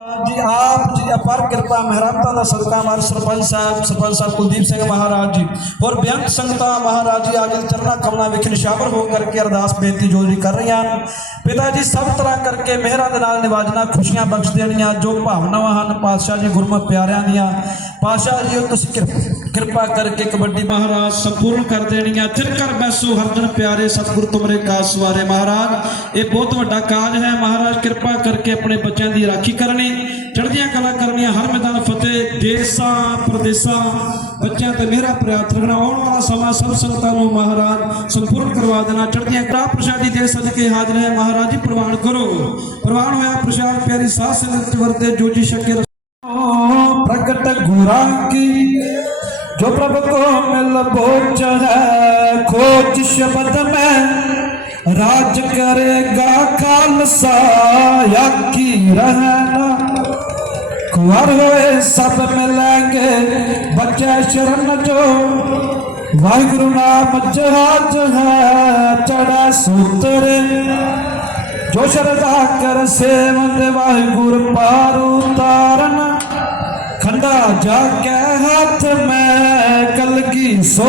ਜੀ, ਆਪ ਜੀ, ਅਪਰ ਕਿਰਪਾ ਮਹਿਰਾਮਤਾਂ ਦਾ ਸਦਕਾ ਮਾਰ ਸਰਪੰਚ ਸਾਹਿਬ ਸਰਪੰਚ ਸਾਹਿਬ ਕੁਲਦੀਪ ਸਿੰਘ ਮਹਾਰਾਜ ਜੀ। ਹੋਰ ਬੇਅੰਤ ਸੰਗਤਾਂ ਮਹਾਰਾਜ ਜੀ ਆਗੇ ਚਰਨਾ ਕਮਲਾਂ ਵਿੱਚ ਨਿਸ਼ਾਵਰ ਹੋ ਕਰਕੇ ਅਰਦਾਸ ਬੇਨਤੀ ਜੋ ਜੋਰੀ ਕਰ ਰਹੀਆਂ ਹਨ। ਪਿਤਾ ਜੀ, ਸਭ ਤਰ੍ਹਾਂ ਕਰਕੇ ਮਿਹਰਾਂ ਦੇ ਨਾਲ ਨਿਵਾਜਣਾ, ਖੁਸ਼ੀਆਂ ਬਖਸ਼ ਦੇਣੀਆਂ ਜੋ ਭਾਵਨਾਵਾਂ ਹਨ, ਪਾਤਸ਼ਾਹ ਜੀ ਗੁਰਮਤਿ ਪਿਆਰਿਆਂ ਦੀਆਂ ਪਾਤਸ਼ਾਹ ਜੀ, ਉਹ ਤੁਸੀਂ ਕਿਰਪਾ ਕਰਕੇ ਕਬੱਡੀ ਮਹਾਰਾਜ ਸੰਪੂਰਨ ਕਰ ਦੇਣੀਆਂ। ਚਿਰ ਬੈਸੋ ਹਰਜਨ ਪਿਆਰੇ ਸਤਿਗੁਰ ਤੁਮਰੇ ਕਾਜ ਮਹਾਰਾਜ, ਇਹ ਬਹੁਤ ਵੱਡਾ ਕਾਜ ਹੈ। ਮਹਾਰਾਜ, ਕਿਰਪਾ ਕਰਕੇ ਆਪਣੇ ਬੱਚਿਆਂ ਦੀ ਰਾਖੀ ਕਰਨੀ। ਚੜ੍ਹਦੀਆਂ ਕਲਾ ਕਰਨੀਆਂ, ਹਰ ਮੈਦਾਨ ਫਤਿਹ। ਦੇਸਾਂ, ਪ੍ਰਦੇਸਾਂ, ਬੱਚਿਆਂ ਤੇ ਮੇਰਾ ਪ੍ਰਿਆਤ ਰੱਖਣਾ। ਆਉਣ ਵਾਲਾ ਸਮਾਂ ਸਭ ਸੰਗਤਾਂ ਨੂੰ ਮਹਾਰਾਜ ਸੰਪੂਰਨ ਕਰਵਾ ਦੇਣਾ। ਚੜ੍ਹਦੀਆਂ ਕਲਾ ਪ੍ਰਸ਼ਾਦੀ ਦੇ ਸਦਕੇ ਹਾਜ਼ਰ ਹੈ। ਮਹਾਰਾਜ ਜੀ, ਪ੍ਰਵਾਨ ਕਰੋ। ਪ੍ਰਵਾਨ ਹੋਇਆ ਪ੍ਰਸ਼ਾਦ, ਪਿਆਰੀ ਸਾਧ ਸੰਗਤ ਵਰਤੇ। ਜੋਜੀ ਸ਼ਕੇ भांगी जो प्रभु को मिलबो चढ़े खोज शब्द में राज करेगा खालसा की रहना। कुंवर हुए, सब मिलेंगे, बच्चे शरण जो वाहगुरु नाम जहाज़ है, चढ़ा सूत्र जो शरदा कर सेवन वाहगुरु पा ਜਾ ਕੇ ਹੱਥ ਮੈਂ ਕਲਗੀ ਸੋ